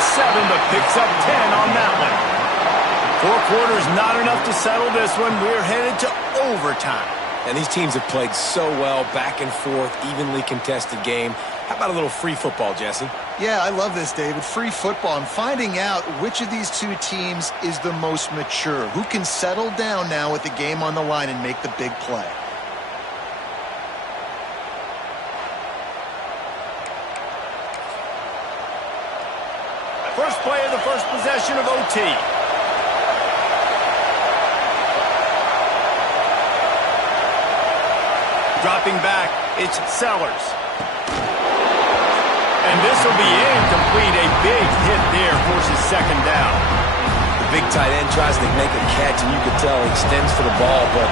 7, but picks up 10 on that one. 4 quarters, not enough to settle this one. We're headed to overtime. And these teams have played so well, back and forth, evenly contested game. How about a little free football, Jesse? Yeah, I love this, David. Free football. I'm finding out which of these two teams is the most mature. Who can settle down now with the game on the line and make the big play. First play of the first possession of OT. Dropping back, it's Sellers. And this will be incomplete. A big hit there forces second down. The big tight end tries to make a catch, and you can tell he extends for the ball, but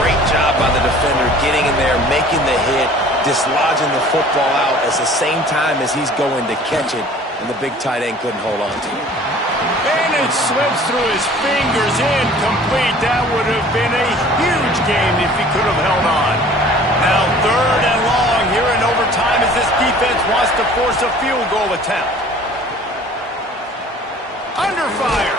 great job by the defender getting in there, making the hit, dislodging the football out at the same time as he's going to catch it, and the big tight end couldn't hold on to it. And it slips through his fingers, incomplete. That would have been a huge game if he could have held on. Now 3rd and long here in overtime as this defense wants to force a field goal attempt. Under fire.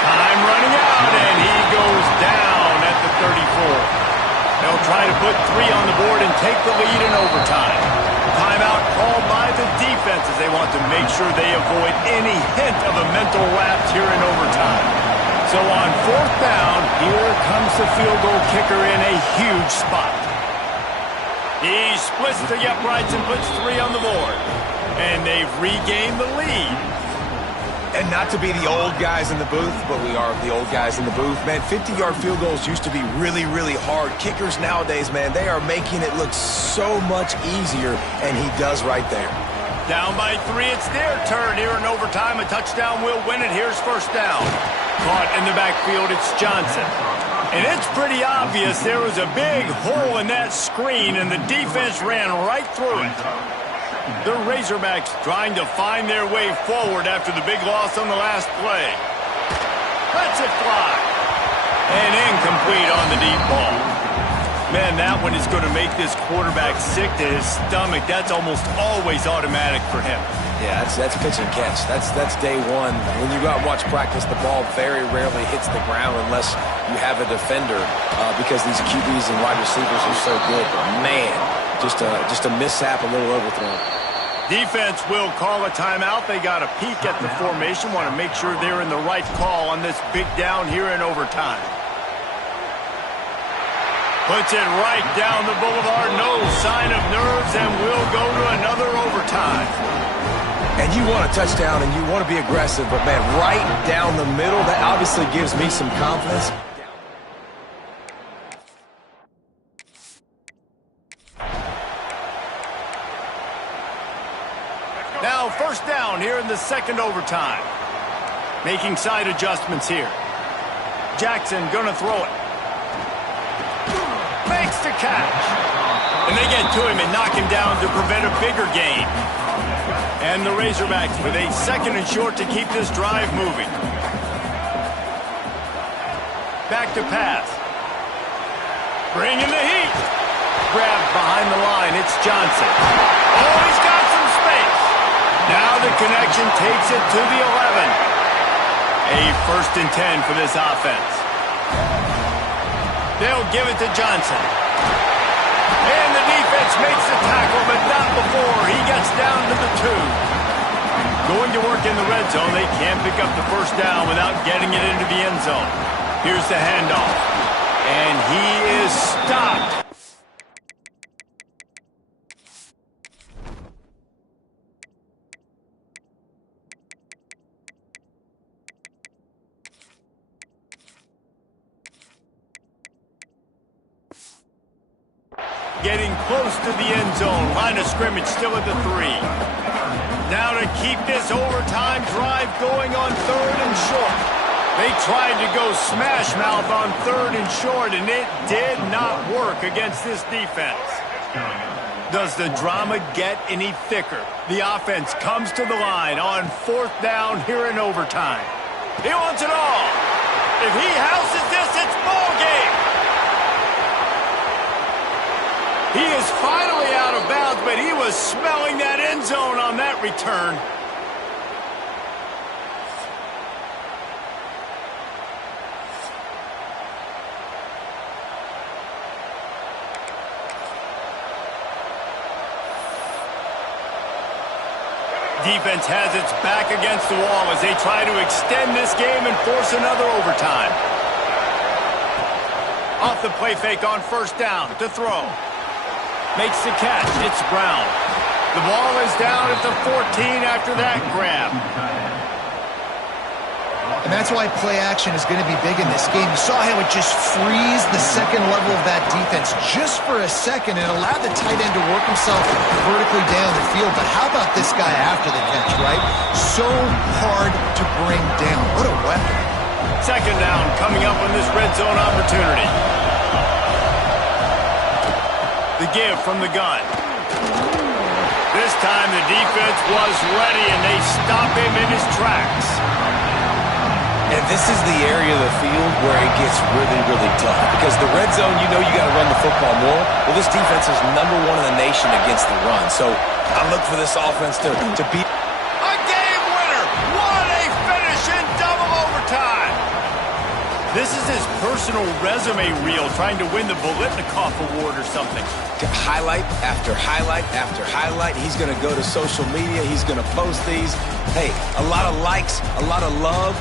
Time running out, and he goes down at the 34. They'll try to put 3 on the board and take the lead in overtime. Timeout called by the defense as they want to make sure they avoid any hint of a mental lapse here in overtime. So on 4th down, here comes the field goal kicker in a huge spot. He splits the uprights and puts 3 on the board. And they've regained the lead. And not to be the old guys in the booth, but we are the old guys in the booth. Man, 50-yard field goals used to be really, really hard. Kickers nowadays, man, they are making it look so much easier, and he does right there. Down by 3, it's their turn here in overtime. A touchdown will win it. Here's first down. Caught in the backfield, it's Johnson. And it's pretty obvious there was a big hole in that screen, and the defense ran right through it. The Razorbacks trying to find their way forward after the big loss on the last play. Lets it fly. And incomplete on the deep ball. Man, that one is going to make this quarterback sick to his stomach. That's almost always automatic for him. Yeah, that's pitch and catch. That's day one. When you go out and watch practice, the ball very rarely hits the ground unless you have a defender because these QBs and wide receivers are so good. But man, just a mishap, a little overthrown. Defense will call a timeout. They got a peek at the formation, want to make sure they're in the right call on this big down here in overtime. Puts it right down the boulevard, no sign of nerves, and we'll go to another overtime. And you want a touchdown and you want to be aggressive, but man, right down the middle, that obviously gives me some confidence. Now first down here in the second overtime. Making side adjustments here. Jackson gonna throw it. Makes the catch. And they get to him and knock him down to prevent a bigger gain. And the Razorbacks with a 2nd and short to keep this drive moving. Back to pass. Bringing the heat. Grabbed behind the line, it's Johnson. Oh, he's got some space. Now the connection takes it to the 11. A 1st and 10 for this offense. They'll give it to Johnson. And the defense makes the tackle, but not before he gets down to the 2. Going to work in the red zone, they can't pick up the first down without getting it into the end zone. Here's the handoff. And he is stopped. Getting close to the end zone. Line of scrimmage still at the 3. Now to keep this overtime drive going on 3rd and short. They tried to go smash mouth on 3rd and short, and it did not work against this defense. Does the drama get any thicker? The offense comes to the line on 4th down here in overtime. He wants it all. If he houses this, it's ball game. He is finally out of bounds, but he was smelling that end zone on that return. Defense has its back against the wall as they try to extend this game and force another overtime. Off the play fake on first down to throw. Makes the catch. It's Brown. The ball is down at the 14 after that grab. And that's why play action is going to be big in this game. You saw how it just frees the second level of that defense just for a second and allowed the tight end to work himself vertically down the field. But how about this guy after the catch, right? So hard to bring down. What a weapon. Second down coming up on this red zone opportunity. The give from the gun. This time the defense was ready and they stop him in his tracks. And this is the area of the field where it gets really, really tough. Because the red zone, you know you got to run the football more. Well, this defense is #1 in the nation against the run. So I look for this offense to beat. A game winner! What a finish in double overtime! This is his personal resume reel, trying to win the Bolitnikoff Award or something. Highlight after highlight after highlight. He's going to go to social media. He's going to post these. Hey, a lot of likes, a lot of love.